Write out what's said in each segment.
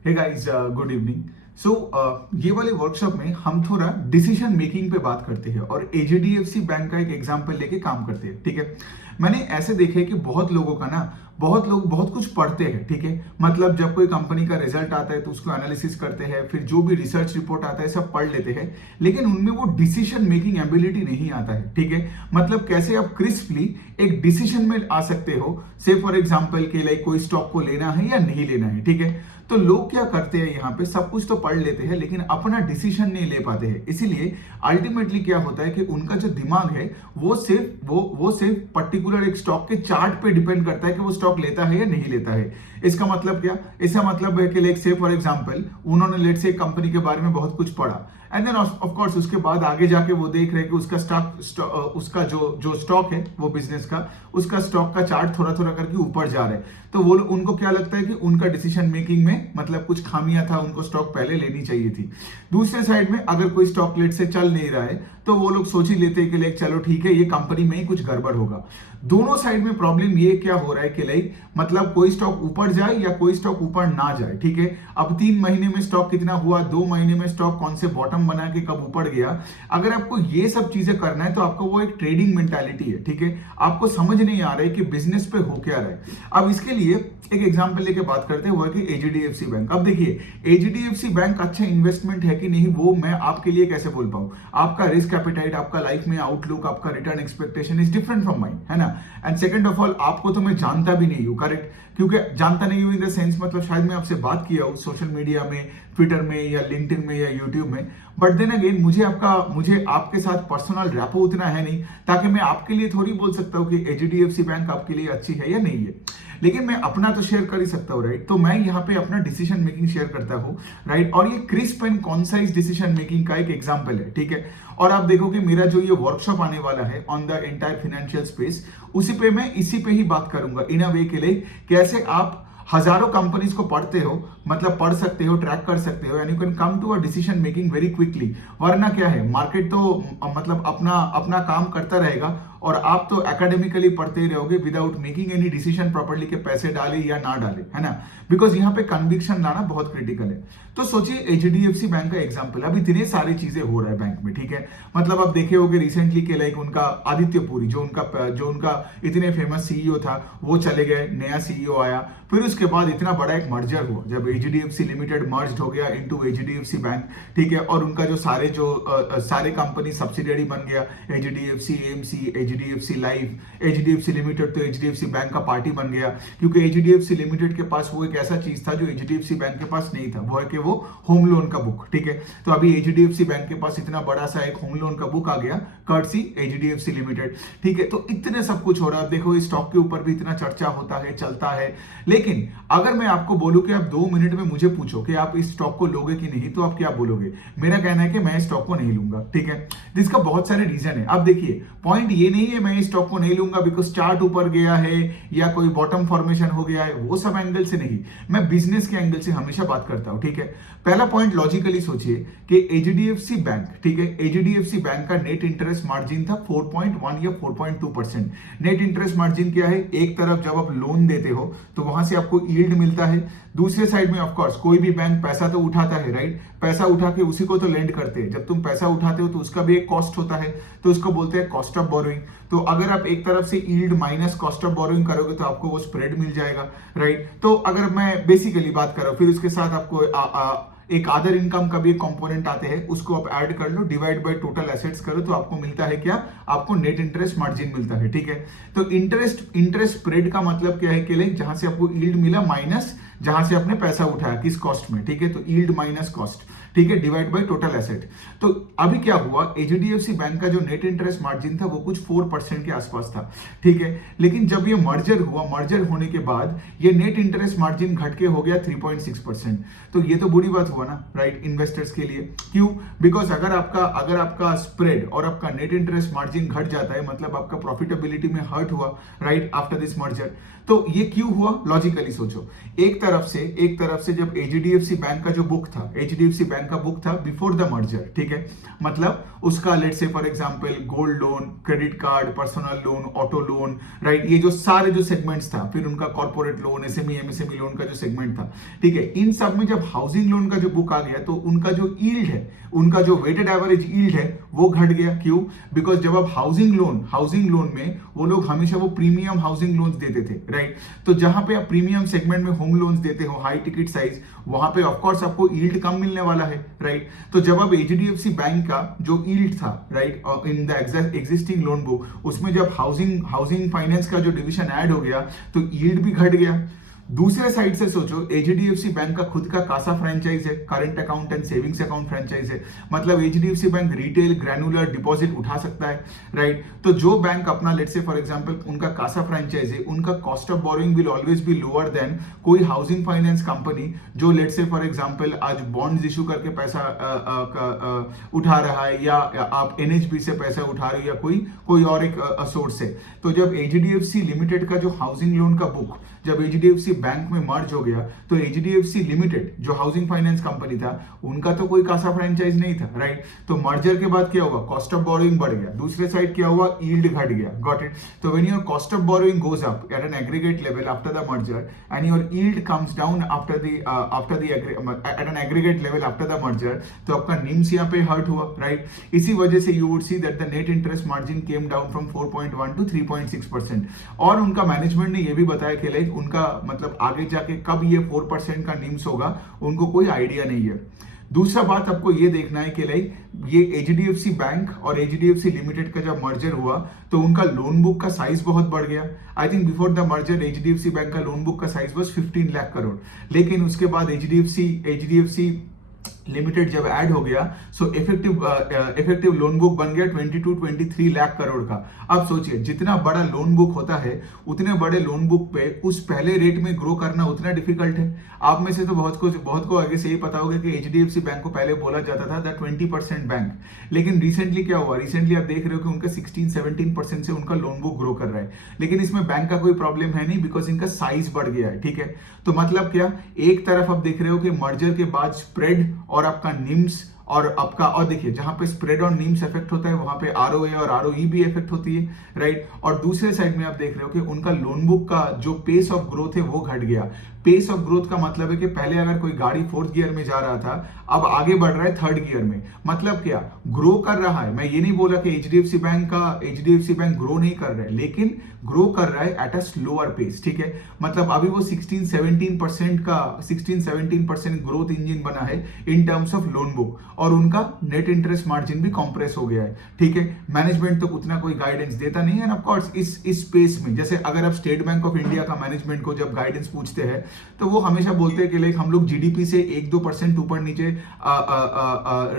हे guys, good evening. So ये वाले workshop में हम थोड़ा डिसीजन मेकिंग पे बात करते हैं और एचडीएफसी बैंक का एक एग्जांपल लेके काम करते हैं। ठीक है, मैंने ऐसे देखे कि बहुत लोगों का ना, बहुत लोग बहुत कुछ पढ़ते हैं। ठीक है, मतलब जब कोई कंपनी का रिजल्ट आता है तो उसको एनालिसिस करते हैं, फिर जो भी रिसर्च रिपोर्ट आता है सब पढ़ लेते हैं, लेकिन उनमें वो डिसीजन मेकिंग एबिलिटी नहीं आता है। ठीक है, मतलब कैसे आप क्रिस्पली एक डिसीजन में आ सकते हो। से फॉर एग्जांपल के लाइक कोई स्टॉक को लेना है या नहीं लेना है। ठीक है, तो लोग क्या करते हैं, यहाँ पे सब कुछ तो पढ़ लेते हैं लेकिन अपना डिसीजन नहीं ले पाते हैं। इसीलिए अल्टीमेटली क्या होता है कि उनका जो दिमाग है वो सिर्फ पर्टिकुलर एक स्टॉक के चार्ट पे डिपेंड करता है कि वो स्टॉक लेता है या नहीं लेता है। इसका मतलब क्या, इसका मतलब है कि लाइक से फॉर एग्जांपल उन्होंने लेट से कंपनी के बारे में बहुत कुछ पढ़ा एंड देन ऑफ कोर्स उसके बाद आगे जाके वो देख रहे हैं कि उसका जो स्टॉक है वो बिजनेस का, उसका स्टॉक का चार्ट थोड़ा थोड़ा करके ऊपर जा रहा है। तो वो उनको क्या लगता है कि उनका डिसीजन मेकिंग में मतलब कुछ खामियां था, उनको स्टॉक पहले लेनी चाहिए थी। दूसरे साइड में अगर कोई स्टॉक लेट से चल नहीं रहा है तो वो लोग सोच ही लेते हैं कि लाइक चलो ठीक है, ये कंपनी में ही कुछ गड़बड़ होगा। दोनों साइड में प्रॉब्लम ये क्या हो रहा है कि लाइक मतलब कोई स्टॉक ऊपर जाए या कोई स्टॉक ऊपर ना जाए। ठीक है, अब 3 महीने में स्टॉक कितना हुआ, 2 महीने में स्टॉक कौन से बॉटम बना के कब ऊपर गया, अगर आपको ये सब चीजें करना है तो आपको वो एक ट्रेडिंग मेंटालिटी है। ठीक है, आपको समझ नहीं आ रहा है कि बिजनेस पे हो क्या रहा है। अब इसके लिए एक एग्जांपल लेके बात करते हैं, वो है कि एचडीएफसी बैंक। अब देखिए एचडीएफसी बैंक अच्छा इन्वेस्टमेंट है कि नहीं वो मैं आपके लिए कैसे बोल पाऊं। आपका रिस्क एपेटाइट, आपका लाइफ में आउटलुक, आपका return expectation is different from mine, है ना। एंड सेकंड ऑफ ऑल आपको तो मैं जानता भी नहीं हूं, करेक्ट, क्योंकि जानता नहीं हूं इन द सेंस मतलब शायद मैं आपसे बात किया हूं सोशल मीडिया में, ट्विटर में या लिंक्डइन में या यूट्यूब में, बट देन अगेन मुझे आपके साथ पर्सनल रैपो उतना है नहीं ताकि मैं आपके लिए थोड़ी बोल सकता हूं कि एचडीएफसी बैंक आपके लिए अच्छी है या नहीं है। लेकिन मैं अपना तो शेयर कर ही सकता हूँ, राइट। तो मैं यहाँ पे अपना डिसीजन मेकिंग शेयर करता हूँ, राइट। और ये crisp and concise decision making का एक एग्जांपल है। ठीक है, और आप देखो कि मेरा जो ये वर्कशॉप आने वाला है on the entire financial space, उसी पे मैं इसी पे ही बात करूंगा इन अ वे के लिए कैसे आप हजारों कंपनीज को पढ़ते हो, मतलब पढ़ सकते हो, ट्रैक कर सकते हो, and you can come to a decision making very quickly. वरना क्या है, मार्केट तो मतलब अपना अपना काम करता रहेगा और आप तो एकेडमिकली पढ़ते ही रहोगे without making any decision properly के पैसे डाले या ना डाले, है ना। बिकॉज यहाँ पे कन्विक्शन लाना बहुत क्रिटिकल है। तो सोचिए एचडीएफसी बैंक का एग्जांपल, अब इतने सारी चीजें हो रहा है बैंक में। ठीक है, मतलब आप देखे होगे रिसेंटली के लाइक उनका आदित्यपुरी जो उनका इतने फेमस सीईओ था वो चले गए, नया सीईओ आया, फिर उसके बाद इतना बड़ा एक मर्जर हुआ जब एचडीएफसी लिमिटेड मर्ज्ड हो गया इनटू एचडीएफसी बैंक। ठीक है, और उनका जो सारे कंपनी सब्सिडियरी बन गया, HDFC AMC, HDFC life, HDFC limited तो एचडीएफसी बैंक का पार्टी बन गया, क्योंकि एचडीएफसी लिमिटेड के पास वो एक ऐसा चीज था जो एचडीएफसी बैंक के पास नहीं था, वो है कि वो होम लोन का बुक। ठीक है, तो अभी एचडीएफसी बैंक के पास इतना बड़ा सा एक होम लोन का बुक आ गया कर्टसी एचडीएफसी लिमिटेड। ठीक है, तो इतने सब कुछ हो रहा है। देखो इस स्टॉक के ऊपर भी इतना चर्चा होता है, चलता है, लेकिन अगर मैं आपको बोलूं कि आप 2 मिनट में मुझे पूछो कि आप इस स्टॉक को लोगे कि नहीं, तो आप क्या बोलोगे। मेरा कहना है कि मैं इस स्टॉक को नहीं लूंगा। ठीक है, जिसका बहुत सारे रीजन है। अब देखिए पॉइंट ये नहीं है मैं इस स्टॉक को नहीं लूंगा बिकॉज चार्ट ऊपर गया है या कोई बॉटम फॉर्मेशन हो गया है, वो सब एंगल से नहीं, मैं बिजनेस के एंगल से हमेशा बात करता हूं। ठीक है, पहला पॉइंट लॉजिकली सोचिए कि एचडीएफसी बैंक, ठीक है, एचडीएफसी बैंक का नेट इंटरेस्ट मार्जिन था 4.1 या 4.2%। नेट इंटरेस्ट मार्जिन क्या है, एक तरफ जब आप लोन देते हो तो वहां से आपको यील्ड मिलता है, दूसरे साइड में ऑफ कोर्स कोई भी बैंक पैसा तो उठाता है, राइट। पैसा उठा के उसी को तो लेंड करते हैं। जब तुम पैसा उठाते हो तो उसका भी एक कॉस्ट होता है, तो उसको बोलते हैं कॉस्ट ऑफ बोरोइंग। तो अगर आप एक तरफ से yield minus cost of borrowing करोगे तो आपको वो स्प्रेड मिल जाएगा, राइट। तो अगर मैं बेसिकली बात करूं, फिर उसके साथ आपको एक अदर इनकम का भी एक कंपोनेंट आते हैं, उसको आप ऐड कर लो, डिवाइड बाय टोटल एसेट्स करो तो आपको मिलता है क्या, आपको नेट इंटरेस्ट मार्जिन मिलता है। ठीक है, तो इंटरेस्ट स्प्रेड का मतलब क्या है कि जहां से आपको यील्ड मिला माइनस जहां से आपने पैसा उठाया किस कॉस्ट में। ठीक है, तो यील्ड माइनस कॉस्ट, ठीक है, डिवाइड बाय टोटल एसेट। तो अभी क्या हुआ, एचडीएफसी बैंक का जो नेट इंटरेस्ट मार्जिन था वो कुछ 4% के आसपास था। ठीक है, लेकिन जब ये मर्जर हुआ, मर्जर होने के बाद ये नेट इंटरेस्ट मार्जिन घट के हो गया 3.6%। तो ये तो बुरी बात हुआ ना, राइट, इन्वेस्टर्स के लिए। क्यों, बिकॉज अगर आपका स्प्रेड और आपका नेट इंटरेस्ट मार्जिन घट जाता है मतलब आपका प्रॉफिटेबिलिटी में हर्ट हुआ, राइट, आफ्टर दिस मर्जर। तो ये क्यों हुआ, लॉजिकली सोचो। एक तरफ से जब एचडीएफसी बैंक का जो बुक था, एचडीएफसी बैंक का बुक था बिफोर द मर्जर, ठीक है, मतलब उसका let's say for example gold loan, credit card, personal loan, auto loan, right, ये जो सारे जो सेगमेंट्स था, फिर उनका corporate loan, SME MSME loan का जो सेगमेंट था, ठीक है, इन सब में जब हाउसिंग लोन का जो बुक आ गया तो उनका जो यील्ड है, उनका जो वेटेड एवरेज यील्ड है वो घट गया। क्यों? बिकॉज जब आप हाउसिंग लोन में वो लोग हमेशा वो प्रीमियम हाउसिंग लोन्स देते थे, राइट, तो जहां पे आप प्रीमियम सेगमेंट में होम लोन्स देते हो, हाई टिकट साइज, वहां पे ऑफकोर्स आपको यील्ड कम मिलने वाला है, राइट। तो जब आप एचडीएफसी बैंक का जो यील्ड था, right, in the existing loan book, उसमें जब हाउसिंग फाइनेंस का जो डिवीजन ऐड हो गया तो यील्ड भी घट गया। दूसरे साइड से सोचो, एचडीएफसी बैंक का खुद का कासा फ्रेंचाइज है, current account and savings account franchise है, मतलब HDFC bank retail granular deposit उठा सकता है, राइट। तो जो बैंक अपना लेट्स से फॉर एग्जांपल उनका कासा फ्रेंचाइज है, उनका cost of borrowing will always be lower than कोई हाउसिंग फाइनेंस कंपनी जो लेट्स से फॉर एग्जांपल आज बॉन्ड्स इशू करके पैसा उठा रहा है, या आप एनएचबी से पैसा उठा रहे हो, या कोई और एक सोर्स से। तो जब एचडीएफसी लिमिटेड का जो हाउसिंग लोन का बुक जब एचडीएफसी बैंक में मर्ज हो गया तो एचडीएफसी लिमिटेड जो हाउसिंग फाइनेंस कंपनी था, उनका तो कोई कासा फ्रेंचाइज नहीं था, राइट। तो मर्जर के बाद क्या हुआ, कॉस्ट ऑफ बोरोइंग बढ़ गया, दूसरे साइड क्या हुआ, यील्ड घट गया, गॉट इट। तो when your cost of borrowing goes up at an aggregate level after the merger and your yield comes down at an aggregate level after the merger, तो आपका निम्स यहाँ पे हर्ट हुआ, राइट। इसी वजह से you would see that the net interest margin came down from 4.1 to 3.6%। और उनका मैनेजमेंट ने ये भी बताया कि लाइक उनका मतलब आगे जाके कब ये 4% का निम्स होगा उनको कोई आइडिया नहीं है। दूसरा बात आपको ये देखना है कि लाइक ये एचडीएफसी बैंक और एचडीएफसी लिमिटेड का जब मर्जर हुआ तो उनका लोन बुक का साइज बहुत बढ़ गया। I think before the merger HDFC bank का लोन बुक का साइज वाज 15 लाख करोड़, लेकिन उसके बाद एचडीएफसी लिमिटेड जब ऐड हो गया सो इफेक्टिव लोन बुक बन गया 22-23 लाख करोड़ का। अब सोचिए जितना बड़ा लोन बुक होता है उतने बड़े लोन बुक पे उस पहले रेट में ग्रो करना उतना डिफिकल्ट है। आप में से तो बहुत को आगे से ये पता होगा कि एचडीएफसी बैंक को पहले बोला जाता था द 20% बैंक, लेकिन रिसेंटली क्या हुआ, रिसेंटली आप देख रहे हो कि उनका 16-17% से उनका लोन बुक ग्रो कर रहा है। लेकिन इसमें बैंक का कोई प्रॉब्लम है नहीं बिकॉज इनका साइज बढ़ गया है, ठीक है। तो मतलब क्या, एक तरफ आप देख रहे हो कि मर्जर के बाद स्प्रेड और आपका निम्स और आपका, और देखिए जहां पे स्प्रेड और नीम्स इफेक्ट होता है वहां पे आरओए और आरओई भी इफेक्ट होती है, राइट। और दूसरे साइड में आप देख रहे हो कि उनका लोन बुक का जो पेस ऑफ ग्रोथ है वो घट गया। पेस ऑफ ग्रोथ का मतलब है कि पहले अगर कोई गाड़ी 4th गियर में जा रहा था अब आगे बढ़ रहा है 3rd गियर में, मतलब क्या, ग्रो कर रहा है। मैं ये नहीं बोला कि एचडीएफसी बैंक ग्रो नहीं कर रहा है, लेकिन ग्रो कर रहा है एट अ स्लोअर पेस, ठीक है। मतलब अभी वो 16-17% ग्रोथ इंजन बना है इन टर्म्स ऑफ लोन बुक, और उनका नेट इंटरेस्ट मार्जिन भी कॉम्प्रेस हो गया है, ठीक है। मैनेजमेंट तो उतना कोई गाइडेंस देता नहीं है, एंड ऑफ कोर्स इस स्पेस में जैसे अगर आप स्टेट बैंक ऑफ इंडिया का मैनेजमेंट को जब गाइडेंस पूछते हैं तो वो हमेशा बोलते हैं कि लाइक हम लोग जीडीपी से 1-2% ऊपर नीचे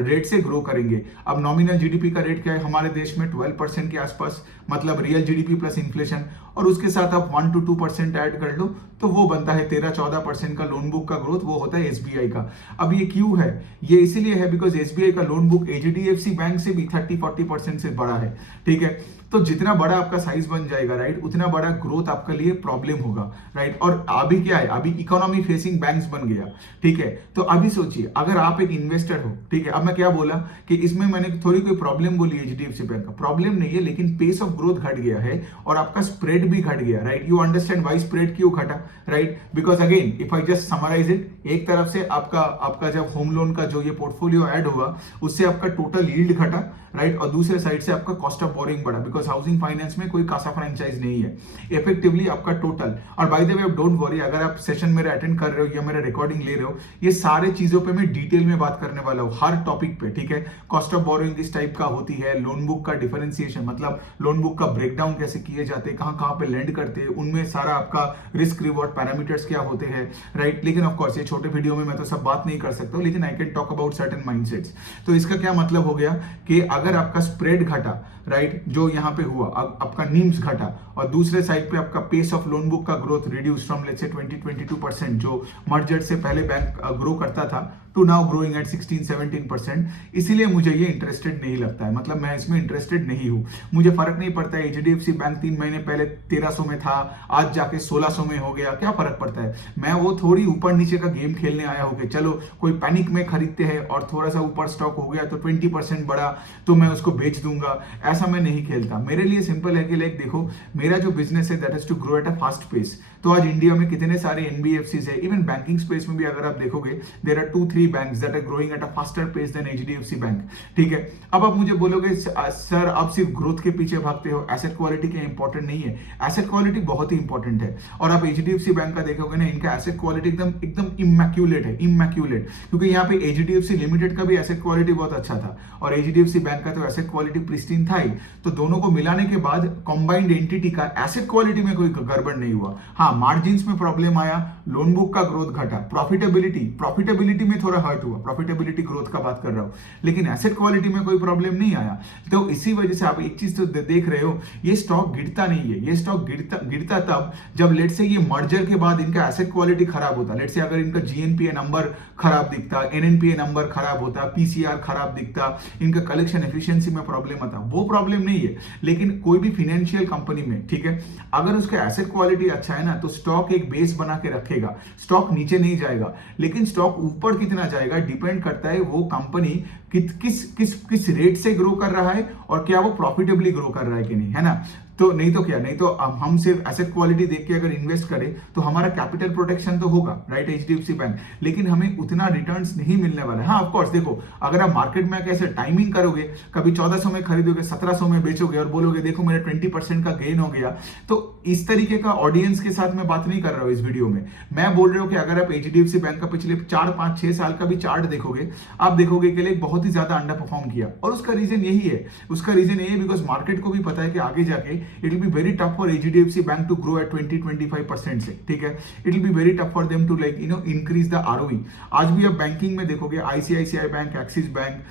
रेट से ग्रो करेंगे। अब नॉमिनल जीडीपी का रेट क्या है हमारे देश में 12% के आसपास, मतलब रियल जीडीपी प्लस इन्फ्लेशन, और उसके साथ आप 1-2% ऐड कर लो तो वो बनता है 13-14% का लोन बुक का ग्रोथ, वो होता है एसबीआई का। अब ये क्यों है, ये इसीलिए है बिकॉज एसबीआई का लोन बुक एचडीएफसी बैंक से भी 30-40% से बड़ा है, ठीक है। तो जितना बड़ा आपका साइज बन जाएगा, राइट, उतना बड़ा ग्रोथ आपके लिए प्रॉब्लम होगा, राइट। और अभी क्या है, अभी इकोनॉमी फेसिंग बैंक्स बन गया, ठीक है। तो अभी सोचिए अगर आप एक इन्वेस्टर हो, ठीक है, अब मैं क्या बोला कि इसमें मैंने थोड़ी कोई प्रॉब्लम बोली एचडीएफसी बैंक का, प्रॉब्लम नहीं है, लेकिन पेस ऑफ ग्रोथ घट गया है और आपका स्प्रेड भी घट गया, right. You understand why spread क्यों घटा, right, because again if I just summarise it, एक तरफ से आपका जब होम लोन का जो ये पोर्टफोलियो ऐड हुआ उससे आपका टोटल यील्ड घटा, राइट, और दूसरे साइड से आपका कॉस्ट ऑफ बोरिंग बढ़ा बिकॉज हाउसिंग फाइनेंस में कोई कासा फ्रेंचाइज नहीं है। इफेक्टिवली आपका टोटल, और बाय द वे आप डोंट वरी, अगर आप सेशन मेरा अटेंड कर रहे हो या मेरा रिकॉर्डिंग ले रहे हो, ये सारे चीजों पे मैं डिटेल में बात करने वाला हूँ हर टॉपिक पे, ठीक है। कॉस्ट ऑफ बोरोइंग किस टाइप का होती है, लोन बुक का डिफरेंशिएशन, मतलब लोन बुक का ब्रेकडाउन कैसे किए जाते हैं, कहाँ कहाँ पे लेंड करते हैं, उनमें सारा आपका रिस्क रिवॉर्ड पैरामीटर्स क्या होते हैं, राइट। लेकिन ऑफ कोर्स ये छोटे वीडियो में मैं तो सब बात नहीं कर सकता हूँ, लेकिन I can talk about certain mindsets. तो इसका क्या मतलब हो गया कि अगर आपका स्प्रेड घटा, राइट, जो यहाँ पे हुआ, आपका नीम्स घटा, और दूसरे साइड पे आपका पेस ऑफ लोन बुक का growth reduce from let's say 20-22% जो मर्जर से पहले बैंक ग्रो करता था टू नाउ ग्रोइंग एट 16-17%। इसीलिए मुझे ये इंटरेस्टेड नहीं लगता है, मतलब मैं इसमें इंटरेस्टेड नहीं हूं। मुझे फर्क नहीं पड़ता है एचडीएफसी बैंक 3 महीने पहले 1300 में था, आज जाके 1600 में हो गया, क्या फर्क पड़ता है। मैं वो थोड़ी ऊपर नीचे का गेम खेलने आया हूं कि चलो कोई पैनिक में खरीदते हैं और थोड़ा सा ऊपर स्टॉक हो गया तो 20% बढ़ा तो मैं उसको बेच दूंगा, ऐसा मैं नहीं खेलता। मेरे लिए सिंपल है कि लाइक देखो, मेरा जो बिजनेस है that is to grow at a fast pace. तो आज इंडिया में कितने सारे एनबीएफसीज है, इवन बैंकिंग स्पेस में भी अगर आप देखोगे there are 2-3 banks that are growing at a faster pace than HDFC bank. ठीक है, अब आप मुझे बोलोगे सर आप सिर्फ ग्रोथ के पीछे भागते हो, एसेट क्वालिटी क्या इंपॉर्टेंट नहीं है? एसेट क्वालिटी बहुत ही इंपॉर्टेंट है। और आप एचडीएफसी बैंक का देखोगे ना, इनका एसेट क्वालिटी एकदम एकदम इमैक्यूलेट है, इमैक्यूलेट। क्योंकि यहाँ पे एचडीएफसी लिमिटेड का भी एसेट क्वालिटी बहुत अच्छा था और एचडीएफसी बैंक का तो एसेट क्वालिटी प्रिस्टीन था ही। तो दोनों को मिलाने के बाद कंबाइंड एंटिटी का एसेट क्वालिटी में कोई गड़बड़ नहीं हुआ। हाँ, मार्जिन्स में प्रॉब्लम आया, लोन बुक का ग्रोथ घटा, प्रॉफिटेबिलिटी में थोड़ा हर्ट हुआ, प्रॉफिटेबिलिटी ग्रोथ का बात कर रहा हूं, लेकिन एसेट क्वालिटी में कोई प्रॉब्लम नहीं आया। तो इसी वजह से आप एक चीज तो देख रहे हो, ये स्टॉक गिरता नहीं है। ये स्टॉक गिरता तब जब लेट से ये मर्जर के बाद इनका एसेट क्वालिटी खराब होता। लेट से अगर इनका जीएनपीए नंबर खराब दिखता, एनएनपीए नंबर खराब होता, पीसीआर खराब दिखता, इनका कलेक्शन एफिशिएंसी में प्रॉब्लम आता, वो प्रॉब्लम नहीं है। लेकिन कोई भी फाइनेंशियल कंपनी में, ठीक है, अगर उसका एसेट क्वालिटी अच्छा है ना तो स्टॉक एक बेस बना के रखेगा, स्टॉक नीचे नहीं जाएगा। लेकिन स्टॉक ऊपर कितना जाएगा डिपेंड करता है वो कंपनी किस रेट से ग्रो कर रहा है और क्या वो प्रॉफिटेबली ग्रो कर रहा है कि नहीं, है ना। तो नहीं तो क्या, नहीं तो हम सिर्फ एसेट क्वालिटी देख के अगर इन्वेस्ट करें तो हमारा कैपिटल प्रोटेक्शन तो होगा, राइट, एचडीएफसी बैंक, लेकिन हमें उतना रिटर्न्स नहीं मिलने वाला है। हाँ ऑफ कोर्स, देखो अगर आप मार्केट में कैसे टाइमिंग करोगे, कभी 1400 में खरीदोगे, 1700 में बेचोगे और बोलोगे देखो मेरे 20% का गेन हो गया, तो इस तरीके का ऑडियंस के साथ मैं बात नहीं कर रहा हूं इस वीडियो में। मैं बोल रहा हूं कि अगर आप एचडीएफसी बैंक का पिछले 4-5-6 साल का भी चार्ट देखोगे, आप देखोगे कि बहुत ही ज्यादा अंडर परफॉर्म किया। और उसका रीजन यही है, बिकॉज मार्केट को भी पता है कि आगे जाके it will be very tough for HDFC bank to grow at 20-25% से, ठीक है। It will be very tough for them to like increase the ROE. आज भी आप बैंकिंग में देखोगे ICICI bank, Axis bank,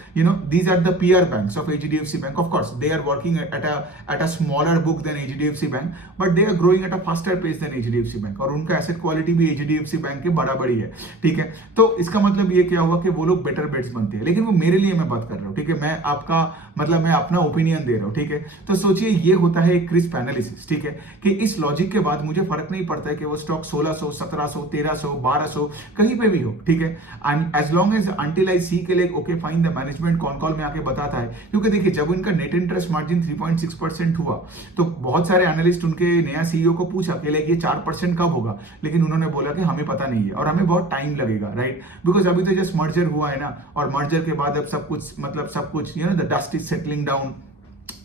these are the peer banks of HDFC bank. Of course they are working at a smaller book than HDFC bank, but they are growing at a faster pace than HDFC bank, और उनका asset quality भी HDFC bank के बराबरी है, ठीक है। तो इसका मतलब ये क्या हुआ कि वो लोग बेटर बेट्स बनते हैं, लेकिन वो मेरे लिए मैं बात कर रहा हूं, ठीक है, मैं आपका मतलब मैं अपना ओपिनियन दे रहा हूं, ठीक है। तो सोचिए ये होता है एक क्रिस्प एनालिसिस, ठीक है, कि इस लॉजिक के बाद मुझे फर्क नहीं पड़ता है कि वो स्टॉक 1600, 1700, 1300, 1200 कहीं पे भी हो, ठीक है, and as long as until I see के लिए ओके फाइन द मैनेजमेंट कॉन कॉल में आके बताता है। क्योंकि देखिए जब उनका नेट इंटरेस्ट मार्जिन 3.6% हुआ तो बहुत सारे एनालिस्ट उनके नया सीईओ को पूछा कि लाइक ये 4% कब होगा, लेकिन उन्होंने बोला कि हमें पता नहीं है और हमें बहुत टाइम लगेगा, राइट, बिकॉज अभी तो जस्ट मर्जर हुआ है ना, और मर्जर के बाद अब सब कुछ the dust is settling down,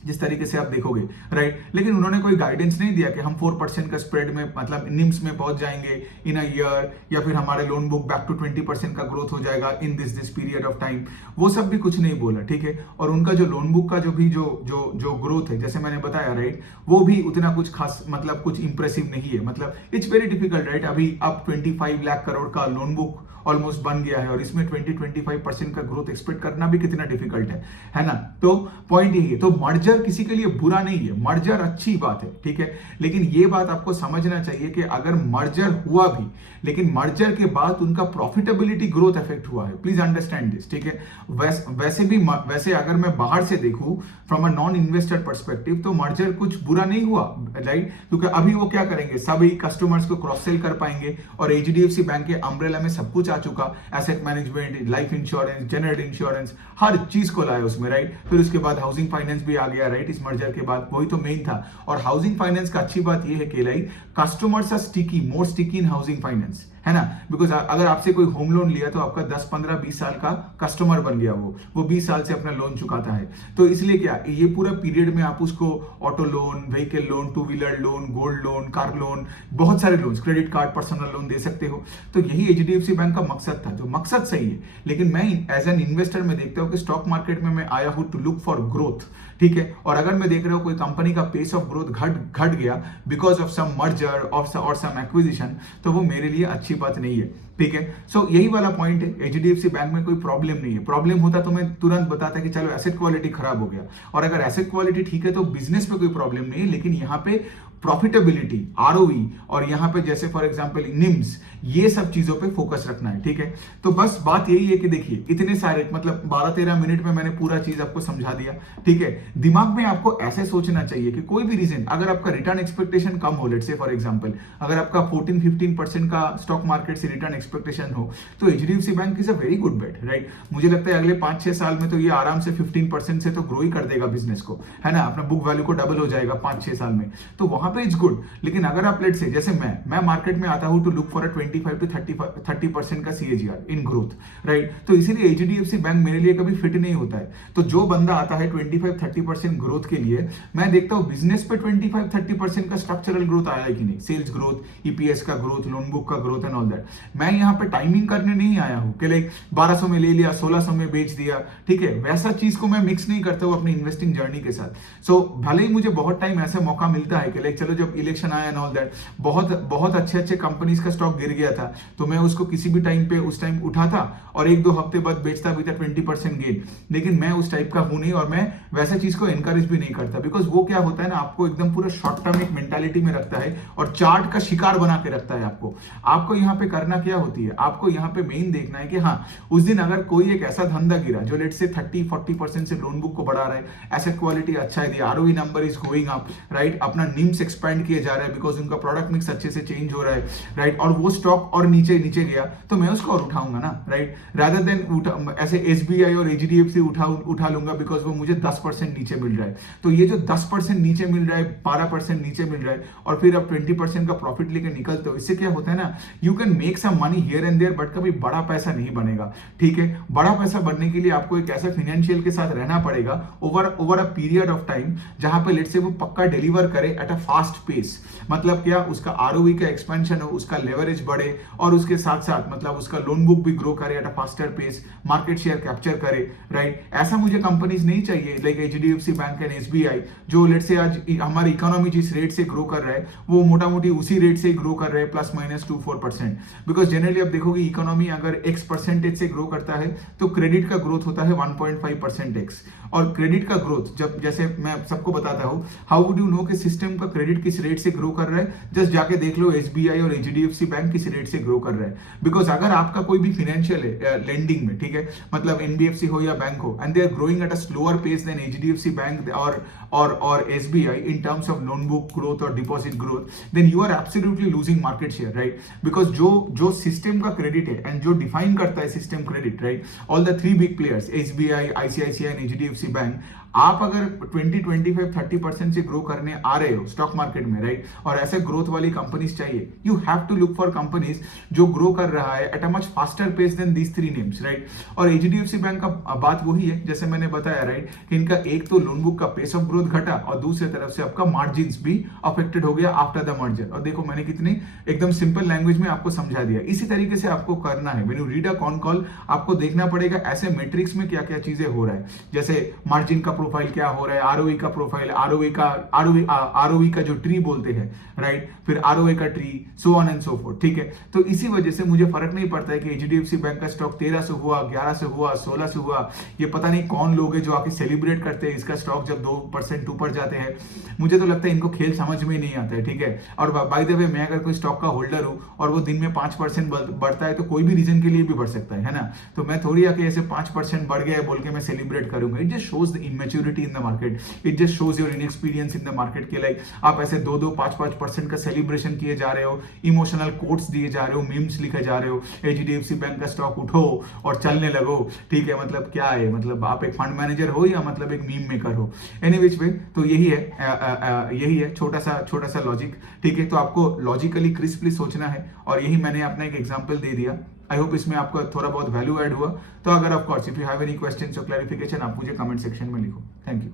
जिस तरीके से आप देखोगे, राइट। लेकिन उन्होंने कोई गाइडेंस नहीं दिया कि हम 4% का स्प्रेड में मतलब निम्स में पहुंच जाएंगे इन अ ईयर, या फिर हमारे लोन बुक बैक टू 20% का ग्रोथ हो जाएगा in this period of time. वो सब भी कुछ नहीं बोला, ठीक है। और उनका जो लोन बुक का जो ग्रोथ है, जैसे मैंने बताया, राइट, वो भी उतना कुछ खास मतलब कुछ इंप्रेसिव नहीं है। मतलब इट्स वेरी डिफिकल्ट, राइट। अभी अब 25 लाख करोड़ का लोन बुक ऑलमोस्ट बन गया है और इसमें 20-25% का ग्रोथ एक्सपेक्ट करना भी कितना डिफिकल्ट है ना। तो पॉइंट यही है। तो मर्जर किसी के लिए बुरा नहीं है, मर्जर अच्छी बात है, ठीक है। लेकिन ये बात आपको समझना चाहिए कि अगर मर्जर हुआ भी, लेकिन मर्जर के बाद उनका प्रॉफिटेबिलिटी ग्रोथ इफेक्ट हुआ है, प्लीज अंडरस्टैंड दिस, ठीक है। वैसे अगर मैं बाहर से देखूं from a non investor perspective तो मर्जर कुछ बुरा नहीं हुआ, राइट, क्योंकि अभी वो क्या करेंगे, सभी कस्टमर्स को क्रॉस सेल कर पाएंगे और एचडीएफसी बैंक के अम्ब्रेला में सब कुछ आ चुका, asset management, life insurance, general insurance, हर चीज को लाया उसमें, राइट। फिर उसके बाद हाउसिंग फाइनेंस भी आ गया, राइट, इस मर्जर के बाद, वही तो मेन था। और हाउसिंग फाइनेंस का अच्छी बात यह है कि like customers are sticky, more sticky in housing finance, है ना। बिकॉज अगर आपसे कोई होम लोन लिया तो आपका 10, 15, 20 साल का कस्टमर बन गया, वो 20 साल से अपना लोन चुकाता है। तो इसलिए क्या ये पूरा पीरियड में आप उसको auto loan, vehicle loan, 2 wheeler loan, gold loan, car loan, बहुत सारे loan, credit card, personal loan दे सकते हो। तो यही एचडीएफसी बैंक का मकसद था, जो मकसद सही है। लेकिन मैं एज एन इन्वेस्टर में देखता हूं कि स्टॉक मार्केट में मैं आया हूं टू लुक फॉर ग्रोथ, ठीक है। और अगर मैं देख रहा हूं कोई कंपनी का पेस ऑफ ग्रोथ घट गया बिकॉज ऑफ सम मर्जर और सम एक्विजिशन, तो वो मेरे लिए अच्छी बात नहीं है, ठीक है। सो यही वाला पॉइंट है। एचडीएफसी बैंक में कोई प्रॉब्लम नहीं है। प्रॉब्लम होता तो मैं तुरंत बताता कि चलो एसेट क्वालिटी खराब हो गया, और अगर एसेट क्वालिटी ठीक है तो बिजनेस में कोई प्रॉब्लम नहीं है। लेकिन यहाँ पे प्रॉफिटेबिलिटी, आरओई और यहाँ पे जैसे फॉर एग्जांपल निम्स, ये सब चीजों पे फोकस रखना है, ठीक है। तो बस बात यही है कि देखिए इतने सारे मतलब 12-13 मिनट में मैंने पूरा चीज आपको समझा दिया, ठीक है। दिमाग में आपको ऐसे सोचना चाहिए कि कोई भी रीजन, अगर आपका रिटर्न एक्सपेक्टेशन कम हो, लेट्स से फॉर एग्जांपल अगर आपका 14-15% का स्टॉक मार्केट से रिटर्न एक्सपेक्टेशन हो, तो HDFC bank is a very good bet, right. मुझे लगता है अगले 5-6 साल में तो ये आराम से 15% से तो ग्रो ही कर देगा बिजनेस को, है ना, अपना बुक वैल्यू को डबल हो जाएगा 5-6 साल में, तो वहां पे इट्स गुड। लेकिन अगर आप लेट्स से जैसे मैं मार्केट में आता हूं टू लुक फॉर अ 25-30% का सीएजीआर इन ग्रोथ, राइट। तो इसीलिए एचडीएफसी बैंक मेरे लिए कभी फिट नहीं होता है। तो जो बंदा आता है 25-30% ग्रोथ के लिए, मैं देखता हूं बिजनेस पे 25-30% का स्ट्रक्चरल ग्रोथ आया है कि नहीं, सेल्स ग्रोथ, ईपीएस का ग्रोथ, लोन बुक का ग्रोथ एंड ऑल दैट। मैं यहाँ पे टाइमिंग करने नहीं आया हूं कि लाइक 1200 में ले लिया, 1600 में बेच दिया, ठीक है, वैसा चीज को मैं मिक्स नहीं करता हूं अपनी इन्वेस्टिंग जर्नी के साथ। सो भले ही मुझे बहुत टाइम ऐसा मौका मिलता है कि लाइक चलो जब इलेक्शन आया एंड ऑल दैट, बहुत अच्छे कंपनीज का स्टॉक गिर गया था, तो मैं उसको किसी भी टाइम पे उस टाइम उठा था और 1-2 हफ्ते बाद बेचता भी था 20% गेन। लेकिन मैं उस टाइप का हूं नहीं और मैं वैसा चीज को एनकरेज भी नहीं करता, बिकॉज वो क्या होता है ना, आपको एकदम पूरा शॉर्ट टर्म एक मेंटालिटी में रखता है और चार्ट का शिकार बना के रखता है आपको यहाँ पे करना क्या होती है, आपको यहाँ पे मेन देखना है कि हाँ उस दिन अगर कोई एक ऐसा धंधा गिरा जो लेट से 30-40% से लोन बुक को बढ़ा रहा है, एसेट क्वालिटी अच्छा है, ROE number is going up, right, अपना निम्स एक्सपेंड किए जा रहा है बिकॉज उनका प्रोडक्ट मिक्स अच्छे से चेंज हो रहा है, राइट, और वो स्टॉक और नीचे गया तो मैं उसको और उठाऊंगा ना, राइट, रादर देन ऐसे एसबीआई और एचडीएफसी उठा लूंगा बिकॉज वो मुझे 10% नीचे मिल रहा है। तो ये जो 10% नीचे मिल रहा है, 12% नीचे मिल रहा है और फिर आप 20% का प्रॉफिट लेके निकलते हो, इससे क्या होता है ना, you can make some money here and there, but कभी बड़ा पैसा नहीं बनेगा, ठीक है। बड़ा पैसा बनने के लिए आपको एक ऐसे फाइनेंशियल के साथ रहना पड़ेगा over a period of time, जहां पे लेट्स से वो पक्का डिलीवर करे एट अ फास्ट पेस। मतलब क्या, उसका आरओई का एक्सपेंशन हो, उसका लेवरेज बढ़े और उसके साथ साथ मतलब उसका लोन बुक भी ग्रो करे at a faster pace, market share capture करे, राइट। ऐसा मुझे कंपनीज नहीं चाहिए like HDFC bank and SBI, जो लेट्स से आज हमारी इकोनॉमी जिस रेट से ग्रो कर रहा है वो मोटा मोटी उसी रेट से ग्रो कर रहे हैं ±2-4%। बिकॉज जनरली आप देखोगे इकोनॉमी अगर x% से ग्रो करता है तो क्रेडिट का ग्रोथ होता है 1.5% और क्रेडिट का ग्रोथ जब, जैसे मैं सबको बताता हूं, हाउ वुड यू नो कि सिस्टम का क्रेडिट किस रेट से ग्रो कर रहा है, जस्ट जाके देख लो एसबीआई और एचडीएफसी बैंक किस रेट से ग्रो कर रहा है। बिकॉज अगर आपका कोई भी फाइनेंशियल है लेंडिंग में, ठीक है, मतलब एनबीएफसी हो या बैंक हो, and they are growing at a slower pace than HDFC bank और SBI in terms of loan book growth और deposit growth, then you are absolutely losing market share, right. Because जो system का credit है and जो define करता है system credit, right, all the 3 big players SBI, ICICI and HDFC bank, आप अगर 20-25-30% से ग्रो करने आ रहे हो स्टॉक मार्केट में, राइट, और ऐसे ग्रोथ वाली कंपनीज चाहिए, you have to look for companies जो ग्रो कर रहा है at a much faster pace than these 3 names, right. और एचडीएफसी बैंक का बात वही है जैसे मैंने बताया, राइट, कि इनका एक तो लोन बुक का पेस ऑफ ग्रोथ घटा और दूसरी तरफ से आपका मार्जिन भी अफेक्टेड हो गया आफ्टर द मर्जर। और देखो मैंने कितनी एकदम सिंपल लैंग्वेज में आपको समझा दिया। इसी तरीके से आपको करना है, when you read a con call आपको देखना पड़ेगा ऐसे मैट्रिक्स में क्या क्या चीजें हो रहा है, जैसे मार्जिन का प्रोफाइल क्या हो रहा है, आरओई का प्रोफाइल, आरओई का जो ट्री बोलते हैं, राइट, फिर आरओई का tree, so on and so fourth, ठीक है। तो इसी वजह से मुझे फर्क नहीं पड़ता है कि एचडीएफसी बैंक का स्टॉक 13 से हुआ, 11 से हुआ, 16 से हुआ, ये पता नहीं कौन लोग हैं जो आके सेलिब्रेट करते हैं इसका स्टॉक जब 2% ऊपर जाते हैं। मुझे तो लगता है इनको खेल समझ में नहीं आता है, ठीक है। और बाय द वे मैं अगर कोई स्टॉक का होल्डर हूं और वो दिन में 5% बढ़ता है तो कोई भी रीजन के लिए भी बढ़ सकता है ना। तो मैं थोड़ी आके ऐसे 5% बढ़ गया बोल के मैं सेलिब्रेट करूंगा। It just shows the immaturity in the market, it just shows your inexperience in the market के लाइक आप ऐसे 2-2, 5-5% का सेलिब्रेशन किए जा रहे हो, इमोशनल कोट्स दिए जा रहे हो, मीम्स लिखे जा रहे हो, एचडीएफसी बैंक का स्टॉक उठो और चलने लगो, ठीक है। मतलब क्या है, मतलब आप एक फंड मैनेजर हो या मतलब एक मीम मेकर हो, एनीवेज वे। तो यही है छोटा सा लॉजिक, ठीक है। तो आपको लॉजिकली क्रिस्पली सोचना है और यही मैंने अपना एक एग्जांपल दे दिया। आई होप इसमें आपका थोड़ा बहुत वैल्यू ऐड हुआ। तो अगर of course if you have any questions और क्लैरिफिकेशन आप मुझे कमेंट सेक्शन में लिखो। Thank you.